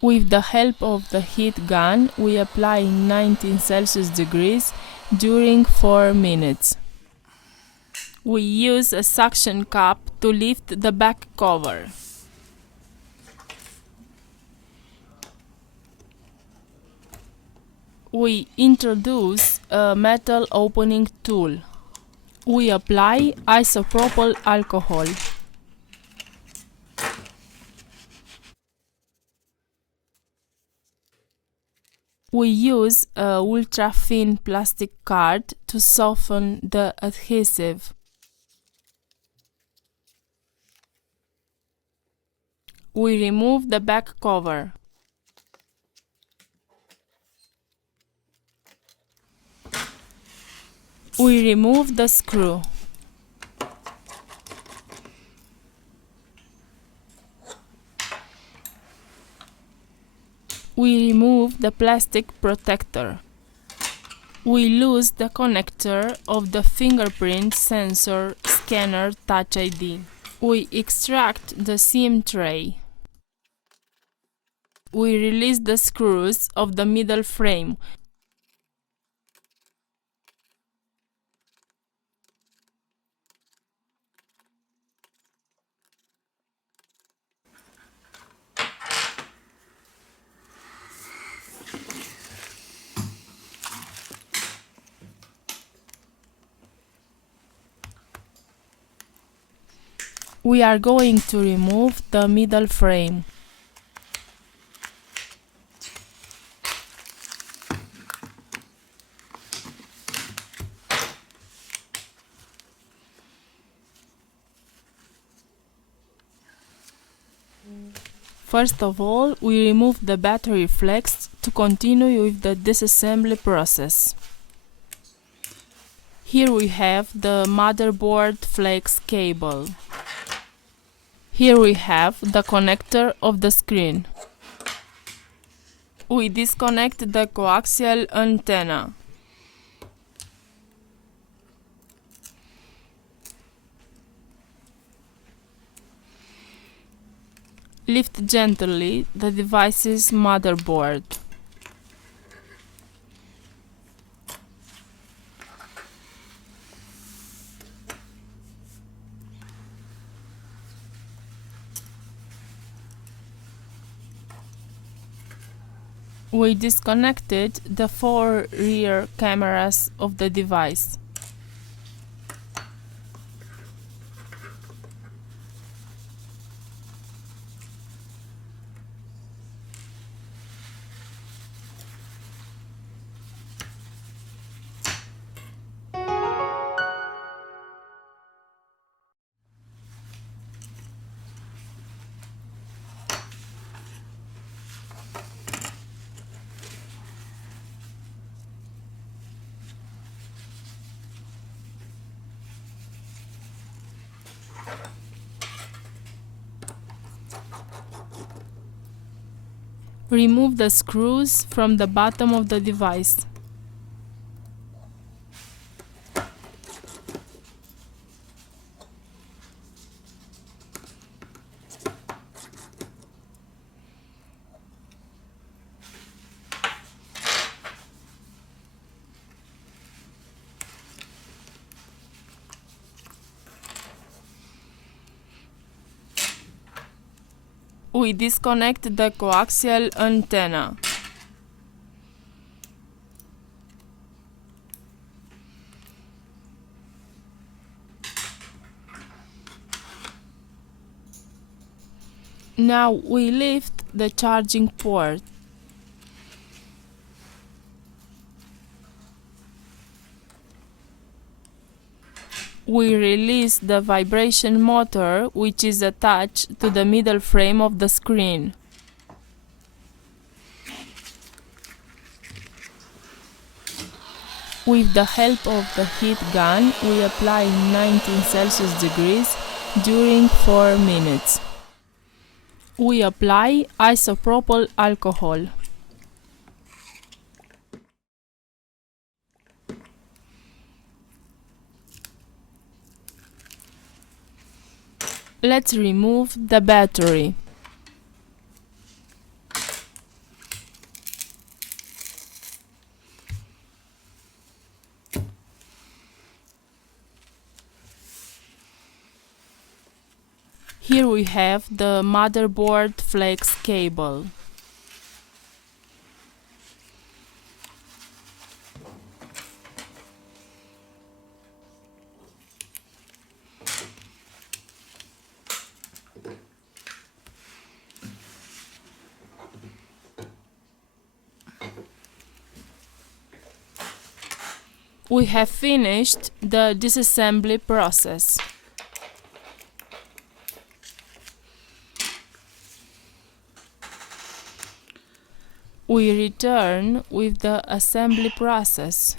With the help of the heat gun, we apply 19 Celsius degrees during 4 minutes. We use a suction cup to lift the back cover. We introduce a metal opening tool. We apply isopropyl alcohol. We use a ultra-thin plastic card to soften the adhesive. We remove the back cover. We remove the screw. We remove the plastic protector. We lose the connector of the fingerprint sensor scanner Touch ID. We extract the SIM tray. We release the screws of the middle frame. We are going to remove the middle frame. First of all, we remove the battery flex to continue with the disassembly process. Here we have the motherboard flex cable. Here we have the connector of the screen. We disconnect the coaxial antenna. Lift gently the device's motherboard. We disconnected the 4 rear cameras of the device. Remove the screws from the bottom of the device. We disconnect the coaxial antenna. Now we lift the charging port. We release the vibration motor, which is attached to the middle frame of the screen. With the help of the heat gun, we apply 19 Celsius degrees during 4 minutes. We apply isopropyl alcohol. Let's remove the battery. Here we have the motherboard flex cable. We have finished the disassembly process. We return with the assembly process.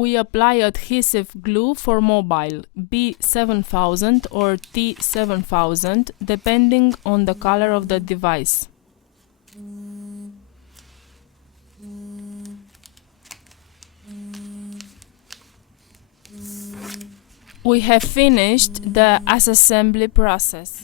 We apply adhesive glue for mobile B7000 or T7000 depending on the color of the device. We have finished the assembly process.